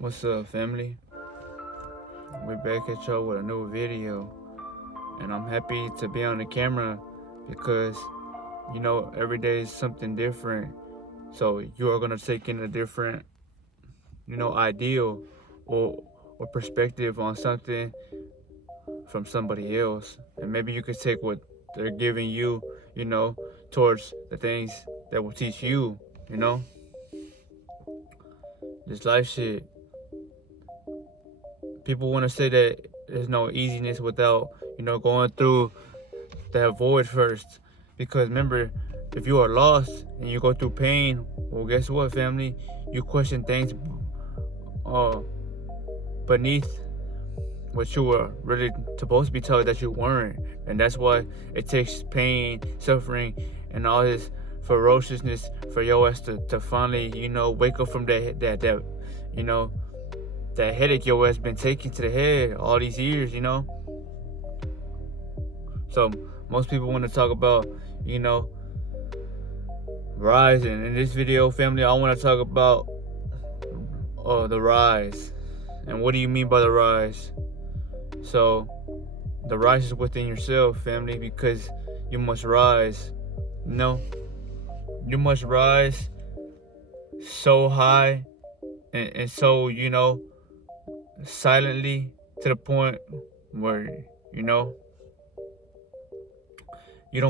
What's up, family? We're back at y'all with a new video, and I'm happy to be on the camera because every day is something different. So you are gonna take in a different, ideal or perspective on something from somebody else, and maybe you could take what they're giving you, towards the things that will teach you, you know, this life shit. People want to say that there's no easiness without, going through that void first. Because remember, if you are lost and you go through pain, well, guess what, family? You question things uh, beneath what you were really supposed to be told that you weren't. And that's why it takes pain, suffering, and all this ferociousness for your ass to finally, wake up from that that headache your ass been taking to the head all these years. So most people want to talk about, rise. And in this video, family, I want to talk about the rise. And what do you mean by the rise? So the rise is within yourself, family, because you must rise. You must rise so high and so, silently, to the point where, you don't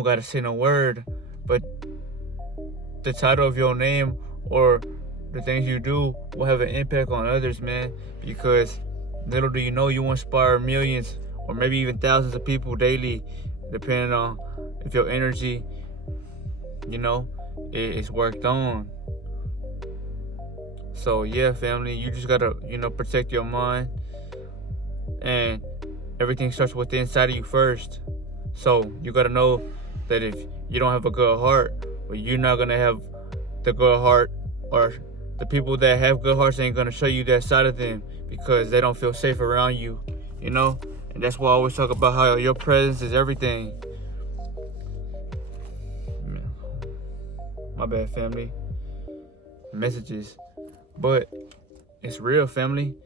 gotta say no word, but the title of your name or the things you do will have an impact on others, man. Because little do you know, you inspire millions or maybe even thousands of people daily, depending on if your energy, is worked on. So yeah, family, you just gotta, protect your mind, and everything starts with the inside of you first. So you gotta know that if you don't have a good heart, or you're not gonna have the good heart, or the people that have good hearts ain't gonna show you that side of them because they don't feel safe around you, And that's why I always talk about how your presence is everything. My bad, family. Messages. But it's real, family.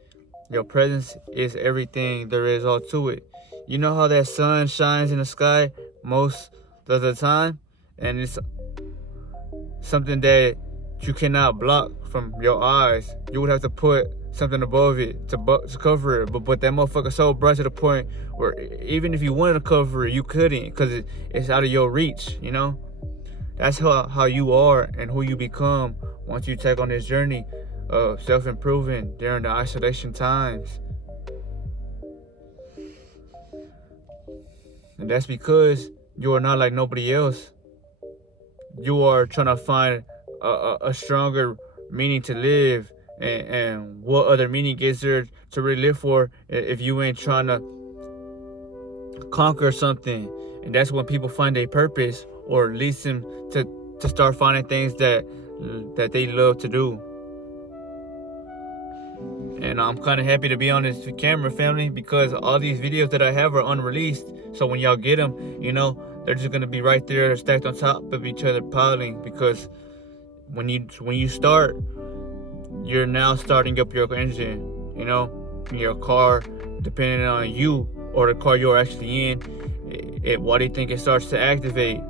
Your presence is everything there is all to it. You know how that sun shines in the sky most of the time? And it's something that you cannot block from your eyes. You would have to put something above it to cover it. But that motherfucker so bright to the point where even if you wanted to cover it, you couldn't, because it's out of your reach, That's how you are and who you become once you take on this journey of self-improving during the isolation times. And that's because you are not like nobody else. You are trying to find a stronger meaning to live. And what other meaning is there to really live for if you ain't trying to conquer something? And that's when people find a purpose, or leads them to start finding things that they love to do. And I'm kind of happy to be on this camera, family, because all these videos that I have are unreleased. So when y'all get them, they're just gonna be right there, stacked on top of each other, piling. Because when you start, you're now starting up your engine, your car, depending on you or the car you're actually in. Why do you think it starts to activate?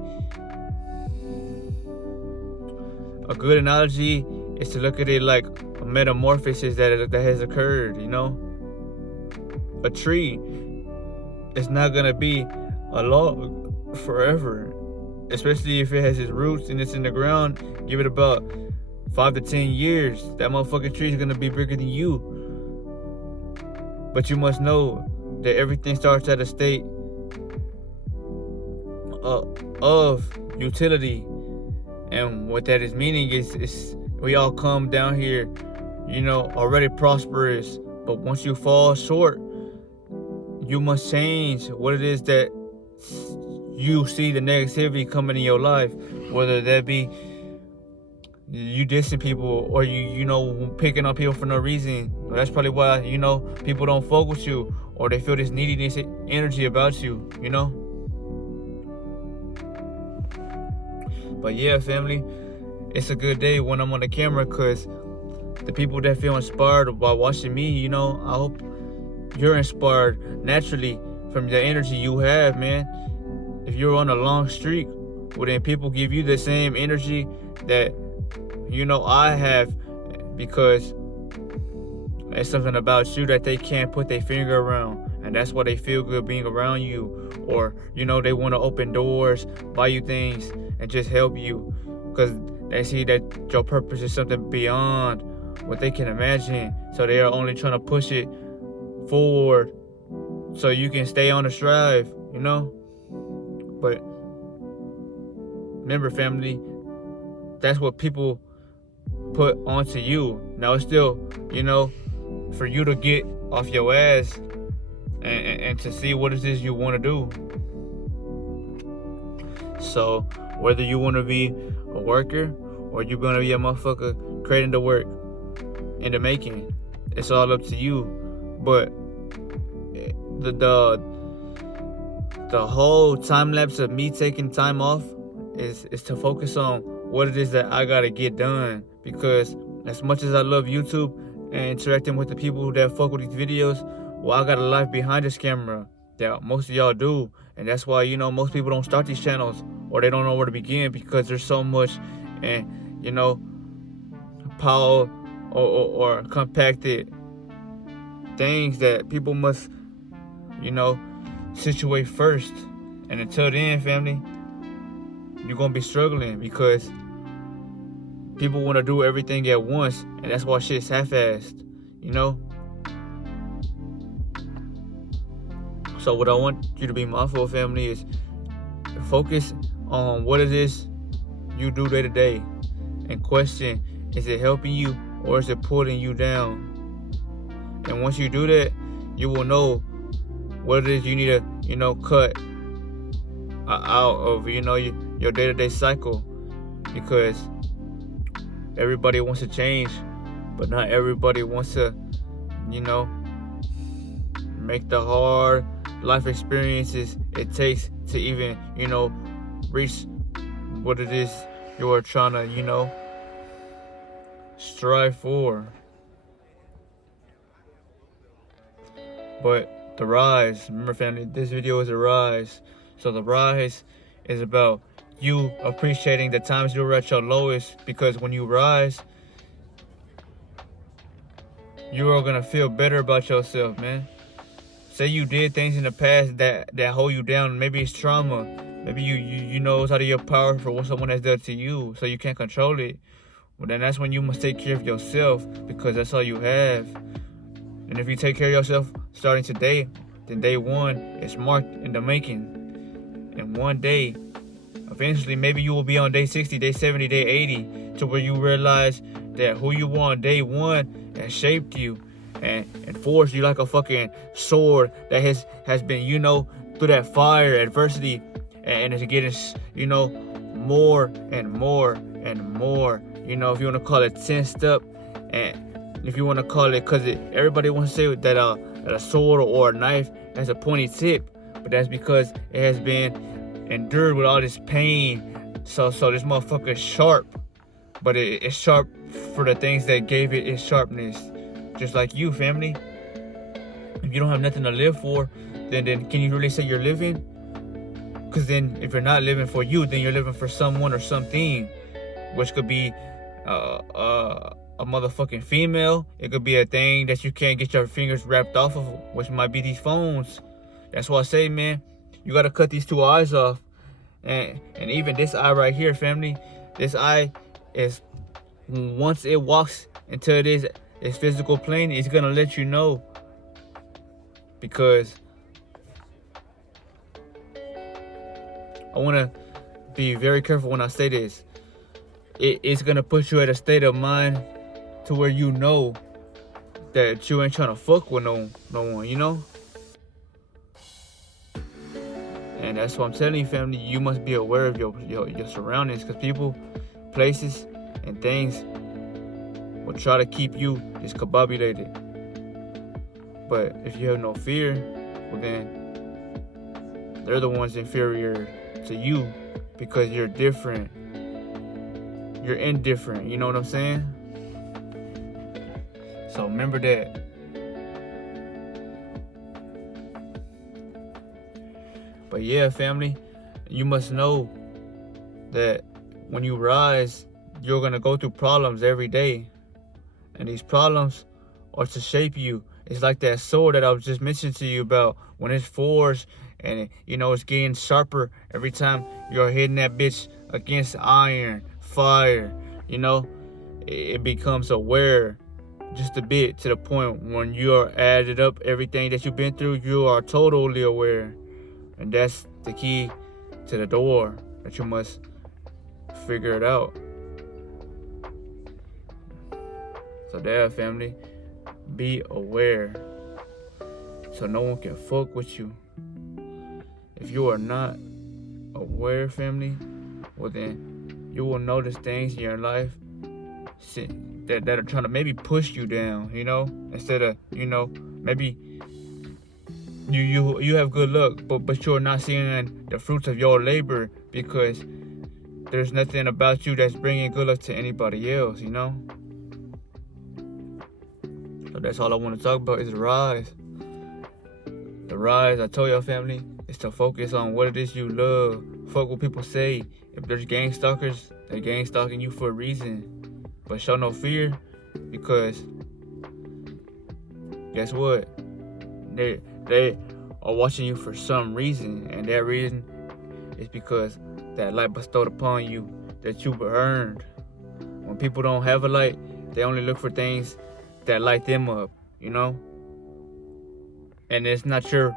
A good analogy is to look at it like a metamorphosis that has occurred. A tree is not gonna be a log forever, especially if it has its roots and it's in the ground. Give it about 5 to 10 years, that motherfucking tree is gonna be bigger than you. But you must know that everything starts at a state of utility. And what that is meaning is we all come down here, already prosperous. But once you fall short, you must change what it is that you see the negativity coming in your life. Whether that be you dissing people, or you picking on people for no reason. That's probably why, people don't fuck with you, or they feel this neediness energy about you, But yeah, family, it's a good day when I'm on the camera, because the people that feel inspired by watching me, you know, I hope you're inspired naturally from the energy you have, man. If you're on a long streak, well, then people give you the same energy that, you know, I have, because it's something about you that they can't put their finger around, and that's why they feel good being around you. Or, you know, they want to open doors, buy you things, and just help you, because they see that your purpose is something beyond what they can imagine. So they are only trying to push it forward so you can stay on the strive, you know. But remember, family, that's what people put onto you. Now it's still, you know, for you to get off your ass and to see what it is you want to do. So whether you want to be a worker or you're going to be a motherfucker creating the work and the making, it's all up to you. But the whole time lapse of me taking time off is to focus on what it is that I gotta get done. Because as much as I love YouTube and interacting with the people that fuck with these videos, well, I got a life behind this camera that most of y'all do. And that's why, you know, most people don't start these channels, or they don't know where to begin, because there's so much, and, you know, power or compacted things that people must, you know, situate first. And until then, family, you're gonna be struggling, because people want to do everything at once, and that's why shit's half-assed, you know. So what I want you to be mindful of, family, is focus on what it is you do day to day, and question, is it helping you or is it pulling you down? And once you do that, you will know what it is you need to, you know, cut out of, you know, your day-to-day cycle. Because everybody wants to change, but not everybody wants to, you know, make the hard life experiences it takes to even, you know, reach what it is you are trying to, you know, strive for. But the rise, remember, family, this video is a rise. So the rise is about you appreciating the times you were at your lowest, because when you rise, you are gonna feel better about yourself, man. Say you did things in the past that hold you down. Maybe it's trauma. Maybe you know it's out of your power for what someone has done to you, so you can't control it. Well, then that's when you must take care of yourself, because that's all you have. And if you take care of yourself starting today, then day one is marked in the making. And one day, eventually, maybe you will be on day 60, day 70, day 80, to where you realize that who you were on day one has shaped you and forged you like a fucking sword that has been, you know, through that fire, adversity, and it's getting, you know, more and more and more. You know, if you want to call it tensed up, and if you want to call it, because everybody wants to say that a sword or a knife has a pointy tip, but that's because it has been endured with all this pain. So this motherfucker is sharp, but it's sharp for the things that gave it its sharpness. Just like you, family. If you don't have nothing to live for, then can you really say you're living? Because then if you're not living for you, then you're living for someone or something, which could be a motherfucking female. It could be a thing that you can't get your fingers wrapped off of, which might be these phones. That's why I say, man, you gotta cut these two eyes off. And even this eye right here, family, this eye is, once it walks into its physical plane, it's gonna let you know. Because I wanna be very careful when I say this. It's gonna put you at a state of mind to where you know that you ain't trying to fuck with no one, you know? And that's what I'm telling you, family. You must be aware of your surroundings, because people, places, and things will try to keep you discombobulated. But if you have no fear, well then they're the ones inferior to you, because you're different. You're indifferent, you know what I'm saying? So remember that. But yeah, family, you must know that when you rise, you're going to go through problems every day. And these problems are to shape you. It's like that sword that I was just mentioning to you about. When it's forged and it's getting sharper every time you're hitting that bitch against iron, fire, it becomes aware just a bit, to the point when you are added up everything that you've been through, you are totally aware. And that's the key to the door, that you must figure it out. So there, family, be aware so no one can fuck with you. If you are not aware, family, well then you will notice things in your life that are trying to maybe push you down, instead of, maybe you have good luck, but you're not seeing the fruits of your labor, because there's nothing about you that's bringing good luck to anybody else, So that's all I want to talk about is the rise. The rise, I told y'all, family, is to focus on what it is you love. Fuck what people say. If there's gang stalkers, they're gang stalking you for a reason. But show no fear, because guess what? They are watching you for some reason, and that reason is because that light bestowed upon you that you earned. When people don't have a light, they only look for things that light them up, And it's not your,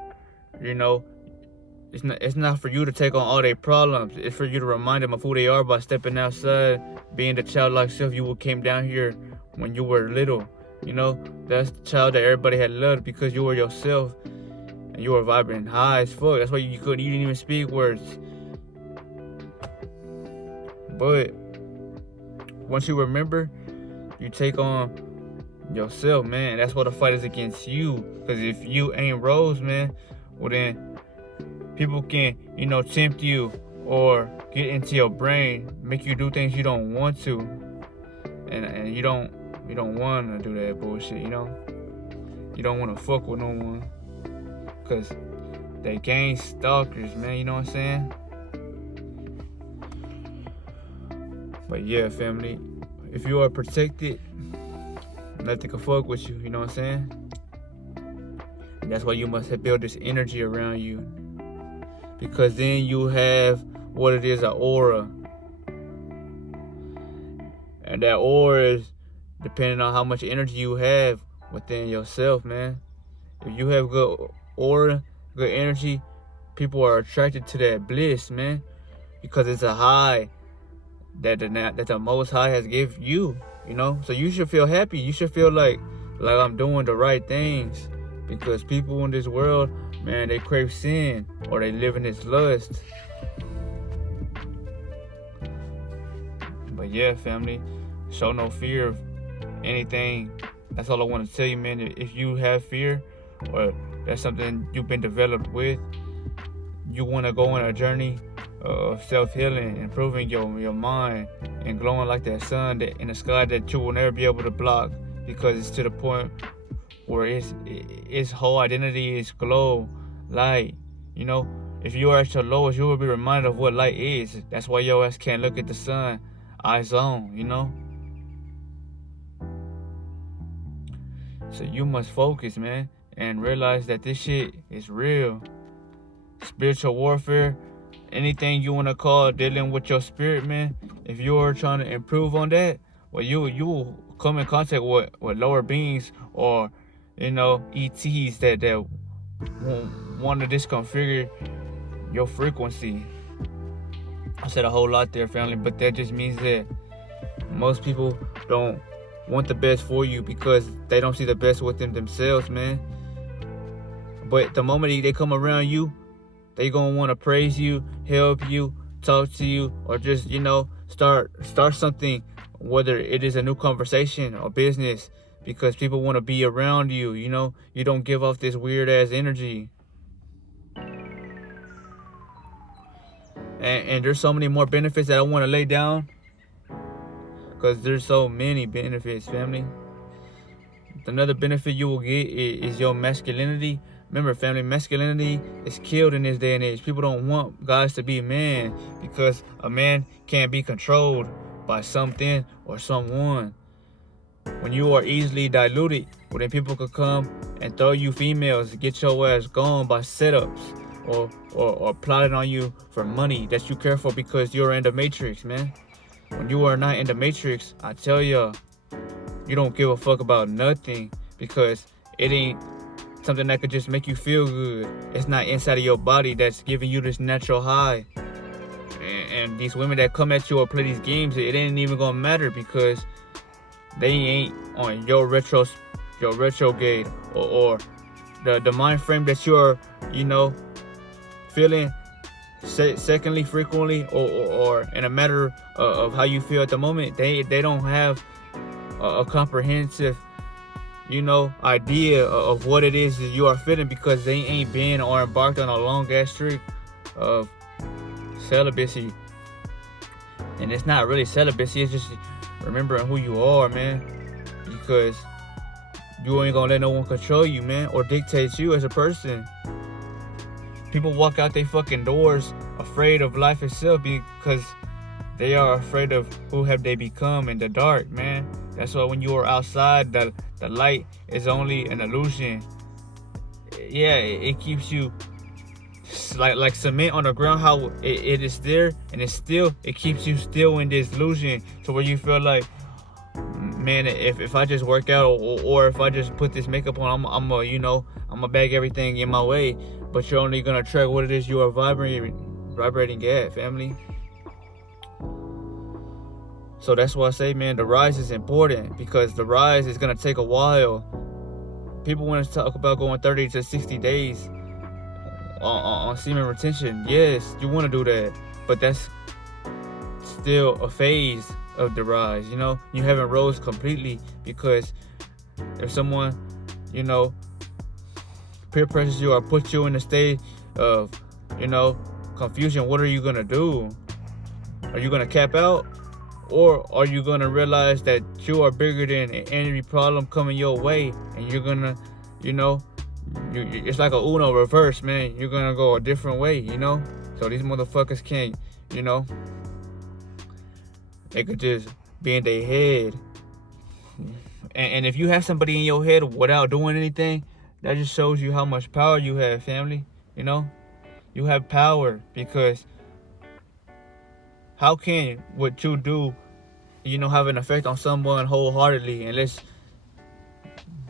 it's not for you to take on all their problems. It's for you to remind them of who they are by stepping outside, being the childlike self you came down here when you were little. That's the child that everybody had loved, because you were yourself and you were vibrant high as fuck. That's why you didn't even speak words. But once you remember, you take on yourself, man. And that's what the fight is against you. Because if you ain't rose, man, well then people can, tempt you or get into your brain, make you do things you don't want to. And you don't want to do that bullshit, You don't want to fuck with no one. Because they gang stalkers, man, you know what I'm saying? But yeah, family, if you are protected, nothing can fuck with you, you know what I'm saying? And that's why you must build this energy around you. Because then you have what it is, an aura. And that aura is depending on how much energy you have within yourself, man. If you have good aura, good energy, people are attracted to that bliss, man. Because it's a high that the Most High has given you, So you should feel happy. You should feel like I'm doing the right things. Because people in this world, man, they crave sin, or they live in this lust. But yeah, family, show no fear of anything. That's all I want to tell you, man. If you have fear, or that's something you've been developed with, you want to go on a journey of self-healing, improving your mind, and glowing like that sun in the sky that you will never be able to block, because it's to the point where its whole identity is glow, light. If you are at your lowest, you will be reminded of what light is. That's why your ass can't look at the sun eyes on, So you must focus, man, and realize that this shit is real. Spiritual warfare, anything you want to call dealing with your spirit, man, if you are trying to improve on that, well, you will come in contact with lower beings, or ETs that want to disconfigure your frequency. I said a whole lot there, family, but that just means that most people don't want the best for you, because they don't see the best within themselves, man. But the moment they come around you, they gonna want to praise you, help you, talk to you, or just start something, whether it is a new conversation or business, because people want to be around you. You don't give off this weird ass energy. And there's so many more benefits that I want to lay down, because there's so many benefits, family. another benefit you will get is your masculinity. Remember, family, masculinity is killed in this day and age. People don't want guys to be men because a man can't be controlled by something or someone. When you are easily diluted, well, then people could come and throw you females, get your ass gone by setups or plotting on you for money that you care for because you're in the matrix, man. When you are not in the matrix, I tell ya, you don't give a fuck about nothing because it ain't something that could just make you feel good. It's not inside of your body that's giving you this natural high. And these women that come at you or play these games, it ain't even gonna matter because they ain't on your retrograde or the mind frame that you're, feeling secondly, frequently, or in a matter of how you feel at the moment. They don't have a comprehensive, idea of what it is that you are feeling because they ain't been or embarked on a long ass streak of celibacy. And it's not really celibacy, it's just remembering who you are, man, because you ain't gonna let no one control you, man, or dictate you as a person. People walk out their fucking doors afraid of life itself because they are afraid of who have they become in the dark, man. That's why when you are outside, the light is only an illusion. Yeah, it keeps you like cement on the ground, how it is there, and it keeps you still in this illusion to where you feel like, man, if I just work out or if I just put this makeup on, I'm gonna bag everything in my way. But you're only gonna track what it is you are vibrating at, family. So that's why I say, man, the rise is important because the rise is gonna take a while. People want to talk about going 30 to 60 days on semen retention. Yes, you want to do that, but that's still a phase of the rise. You haven't rose completely because if someone, peer pressures you or put you in a state of, confusion, what are you gonna do? Are you gonna cap out? Or are you gonna realize that you are bigger than any problem coming your way, and you're gonna, it's like a Uno reverse, man. You're gonna go a different way, So these motherfuckers can't, they could just be in their head. And if you have somebody in your head without doing anything, that just shows you how much power you have, family. You have power because how can what you do, have an effect on someone wholeheartedly unless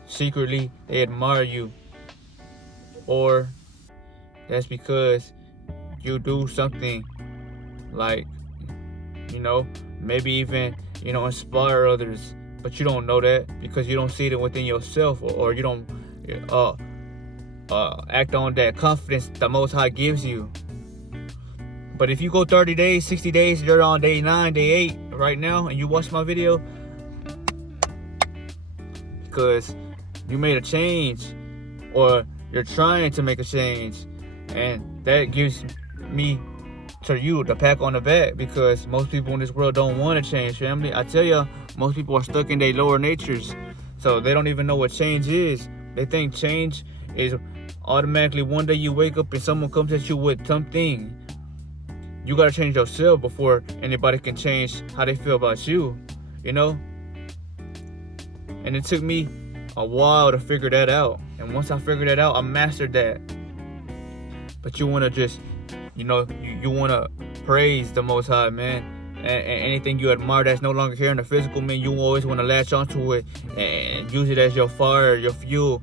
secretly they admire you? Or that's because you do something like, maybe even, inspire others, but you don't know that because you don't see it within yourself, or you don't act on that confidence the Most High gives you. But if you go 30 days, 60 days, you're on day 9, day 8 right now, and you watch my video because you made a change or you're trying to make a change, and that gives me to you the pat on the back because most people in this world don't want to change, family. I tell you, most people are stuck in their lower natures, so they don't even know what change is. They think change is automatically one day you wake up and someone comes at you with something. You gotta change yourself before anybody can change how they feel about you, And it took me a while to figure that out. And once I figured that out, I mastered that. But you wanna just, you wanna praise the Most High, man. And anything you admire that's no longer here in the physical, man, you always wanna latch onto it and use it as your fire, your fuel,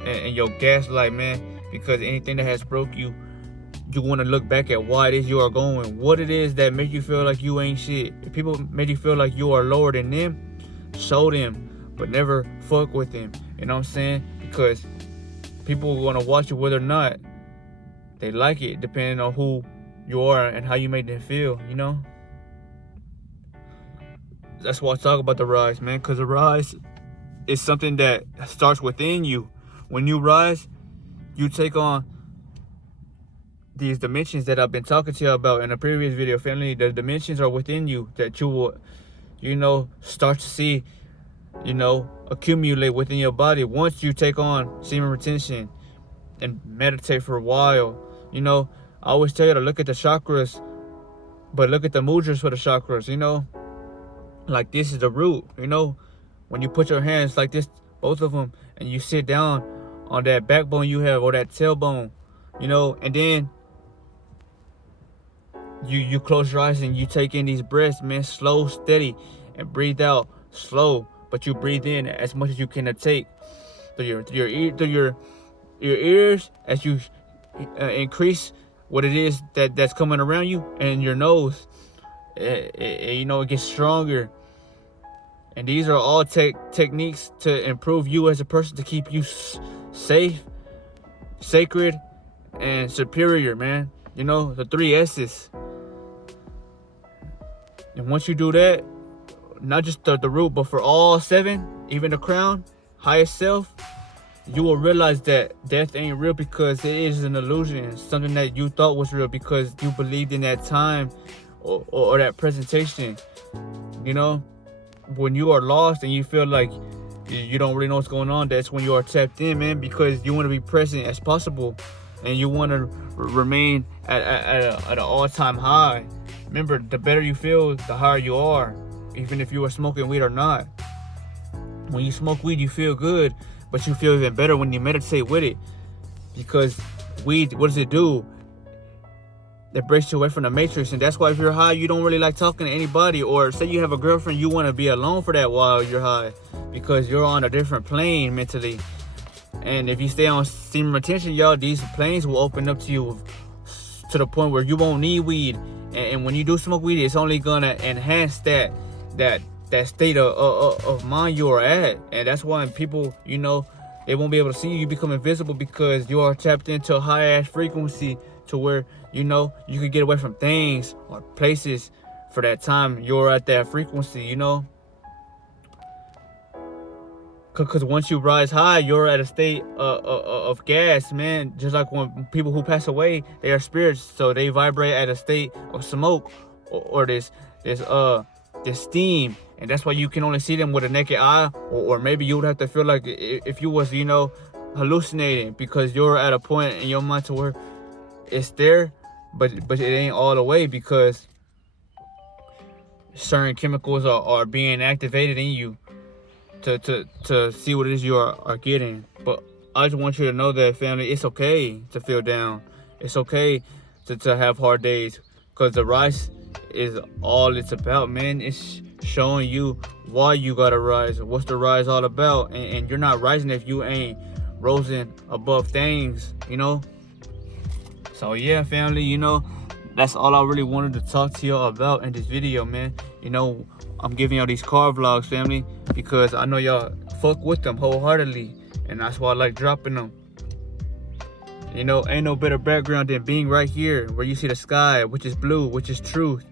and your gaslight, man. Because anything that has broke you, you want to look back at why it is you are going, what it is that made you feel like you ain't shit. If people made you feel like you are lower than them, show them, but never fuck with them. You know what I'm saying? Because people are going to watch you whether or not they like it, depending on who you are and how you made them feel, That's why I talk about the rise, man, because the rise is something that starts within you. When you rise, you take on these dimensions that I've been talking to you about in a previous video, family. The dimensions are within you that you will, start to see, a accumulate within your body once you take on semen retention and meditate for a while. You know, I always tell you to look at the chakras, but look at the mudras for the chakras, you know. Like this is the root, you know. When you put your hands like this, both of them, and you sit down on that backbone you have or that tailbone, you know, and then you close your eyes and you take in these breaths, man, slow, steady, and breathe out slow, but you breathe in as much as you can take through your ears as you increase what it is that's coming around you, and your nose, you know, it gets stronger. And these are all techniques to improve you as a person, to keep you safe, sacred, and superior, man. You know, the 3 S's. And once you do that, not just the root, but for all 7, even the crown, highest self, you will realize that death ain't real, because it is an illusion. Something that you thought was real because you believed in that time or that presentation. You know, when you are lost and you feel like you don't really know what's going on, that's when you are tapped in, man, because you want to be present as possible and you want to remain at an all-time high. Remember, the better you feel, the higher you are, even if you are smoking weed or not. When you smoke weed, you feel good, but you feel even better when you meditate with it, because weed, what does it do? It breaks you away from the matrix. And that's why if you're high, you don't really like talking to anybody, or say you have a girlfriend, you want to be alone for that while you're high, because you're on a different plane mentally. And if you stay on semen retention, y'all, these planes will open up to you to the point where you won't need weed. And when you do smoke weed, it's only gonna enhance that state of mind you are at. And that's why people, you know, they won't be able to see you. You become invisible because you are tapped into a high ass frequency, to where, you know, you could get away from things or places for that time you're at that frequency, you know. Because once you rise high, you're at a state of gas, man. Just like when people who pass away, they are spirits, so they vibrate at a state of smoke or this steam, and that's why you can only see them with a naked eye, or maybe you would have to feel like if you was, you know, hallucinating, because you're at a point in your mind to where it's there, but it ain't all the way, because certain chemicals are being activated in you to see what it is you are getting. But I just want you to know that, family, it's okay to feel down. It's okay to have hard days, because the rise is all it's about, man. It's showing you why you gotta rise. What's the rise all about? And you're not rising if you ain't rising above things, you know. So yeah, family, you know, that's all I really wanted to talk to y'all about in this video, man. You know, I'm giving y'all these car vlogs, family, because I know y'all fuck with them wholeheartedly, and that's why I like dropping them. You know, ain't no better background than being right here where you see the sky, which is blue, which is truth,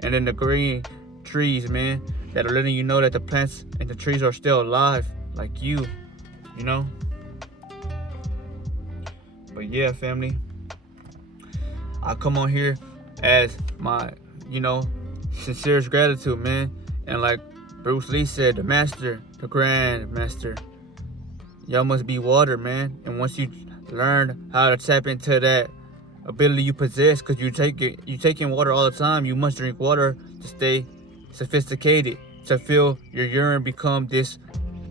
and then the green trees, man, that are letting you know that the plants and the trees are still alive, like you know. But yeah, family, I come on here as my, you know, sincerest gratitude, man. And like Bruce Lee said, the master, the grand master, y'all must be water, man. And once you learn how to tap into that ability you possess, because you take in water all the time, you must drink water to stay sophisticated, to feel your urine become this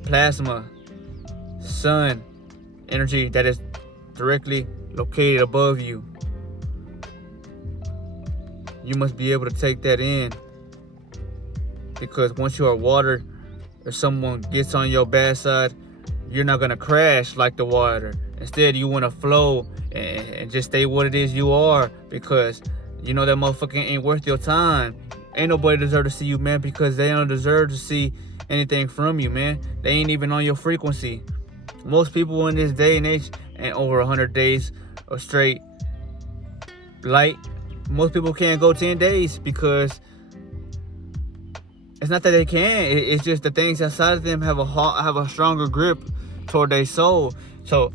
plasma sun energy that is directly located above you. You must be able to take that in, because once you are water, if someone gets on your bad side, you're not gonna crash like the water. Instead, you want to flow and just stay what it is you are, because you know that motherfucker ain't worth your time. Ain't nobody deserve to see you, man, because they don't deserve to see anything from you, man. They ain't even on your frequency. Most people in this day and age, and over 100 days of straight light, most people can't go 10 days, because it's not that they can't. It's just the things outside of them have a stronger grip toward their soul, so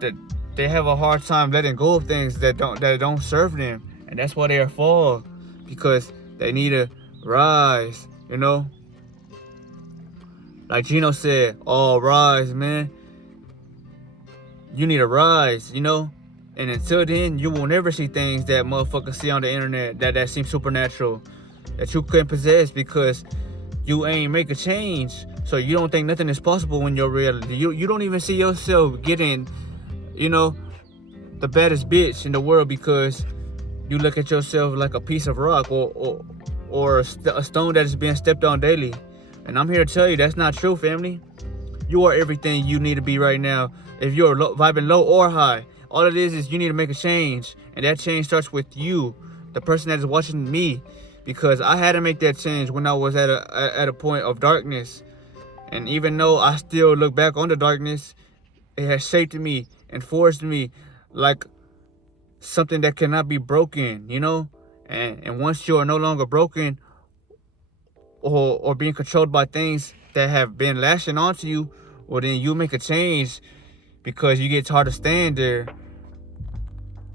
that they have a hard time letting go of things that don't serve them, and that's why they fall, because they need to rise, you know. Like Gino said, all rise, man. You need to rise, you know? And until then, you will never see things that motherfuckers see on the internet that seem supernatural, that you couldn't possess because you ain't make a change. So you don't think nothing is possible in your reality. You don't even see yourself getting, you know, the baddest bitch in the world because you look at yourself like a piece of rock or a stone that is being stepped on daily. And I'm here to tell you that's not true, family. You are everything you need to be right now. If you're vibing low or high, all it is you need to make a change. And that change starts with you, the person that is watching me. Because I had to make that change when I was at a point of darkness. And even though I still look back on the darkness, it has shaped me and forged me like something that cannot be broken, you know? And once you are no longer broken or being controlled by things that have been lashing onto you, well, then you make a change because you get tired of staying there.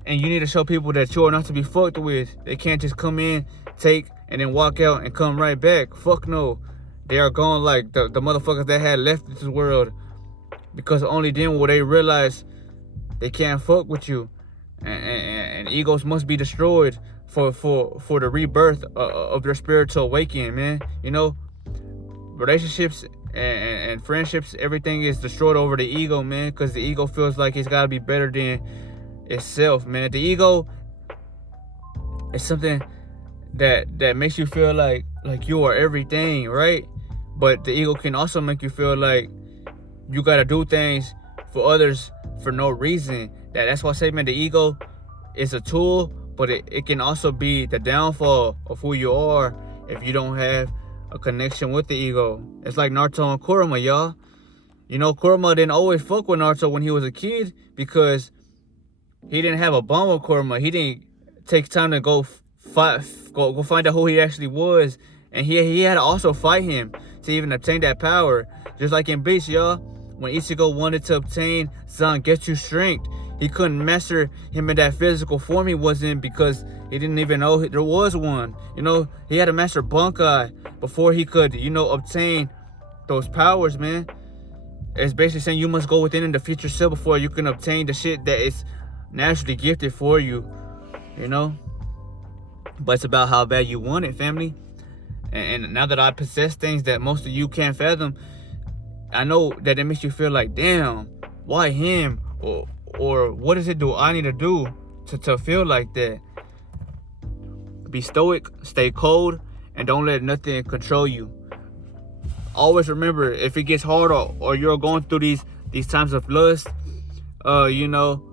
And you need to show people that you're not to be fucked with. They can't just come in, take, and then walk out and come right back. Fuck no. They are gone like the motherfuckers that had left this world. Because only then will they realize they can't fuck with you. And egos must be destroyed for the rebirth of their spiritual awakening, man. You know, relationships and friendships, everything is destroyed over the ego, man. Because the ego feels like it's got to be better than itself, man. The ego is something that makes you feel like you are everything, right? But the ego can also make you feel like you gotta do things for others for no reason. That's why I say, man, the ego is a tool, but it can also be the downfall of who you are if you don't have a connection with the ego. It's like Naruto and Kurama, y'all. You know, Kurama didn't always fuck with Naruto when he was a kid because he didn't have a bond with Kurama. He didn't take time to go find out who he actually was. And he had to also fight him to even obtain that power. Just like in Bleach, y'all. When Ichigo wanted to obtain Zangetsu strength, he couldn't master him in that physical form he was in because he didn't even know there was one. You know, he had to master Bankai before he could, you know, obtain those powers, man. It's basically saying you must go within and defeat yourself before you can obtain the shit that is naturally gifted for you, you know. But it's about how bad you want it, family. And now that I possess things that most of you can't fathom, I know that it makes you feel like, damn, why him? Or what is it do I need to do to feel like that? Be stoic, stay cold, and don't let nothing control you. Always remember, if it gets hard or you're going through these times of lust, you know,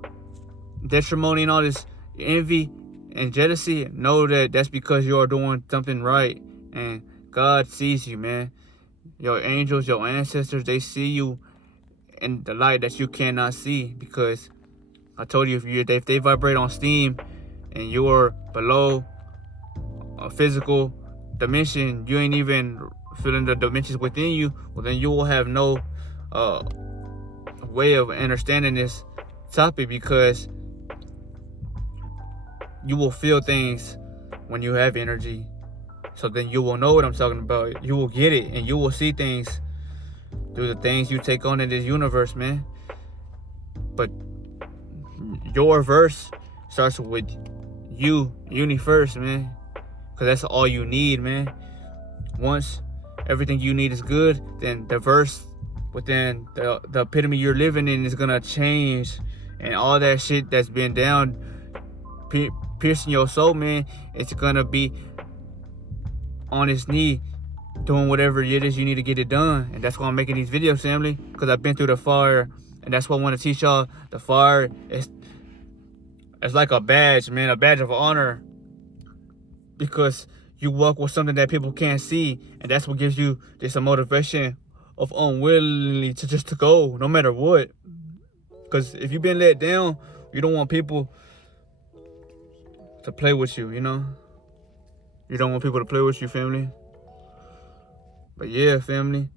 detrimony and all this envy and jealousy, know that that's because you're doing something right. And God sees you, man. Your angels, your ancestors, they see you in the light that you cannot see. Because I told you, if they vibrate on steam and you're below a physical dimension, you ain't even feeling the dimensions within you, well, then you will have no way of understanding this topic, because you will feel things when you have energy. So then you will know what I'm talking about. You will get it, and you will see things through the things you take on in this universe, man. But your verse starts with uni first, man. Because that's all you need, man. Once everything you need is good, then the verse within the epitome you're living in is going to change. And all that shit that's been down, piercing your soul, man, it's going to be on his knee doing whatever it is you need to get it done. And that's why I'm making these videos, family, because I've been through the fire. And that's why I want to teach y'all. The fire is like a badge, man, a badge of honor, because you walk with something that people can't see, and that's what gives you just a motivation of unwillingly to go no matter what. Because if you've been let down, you don't want people to play with you, you know. You don't want people to play with you, family. But yeah, family,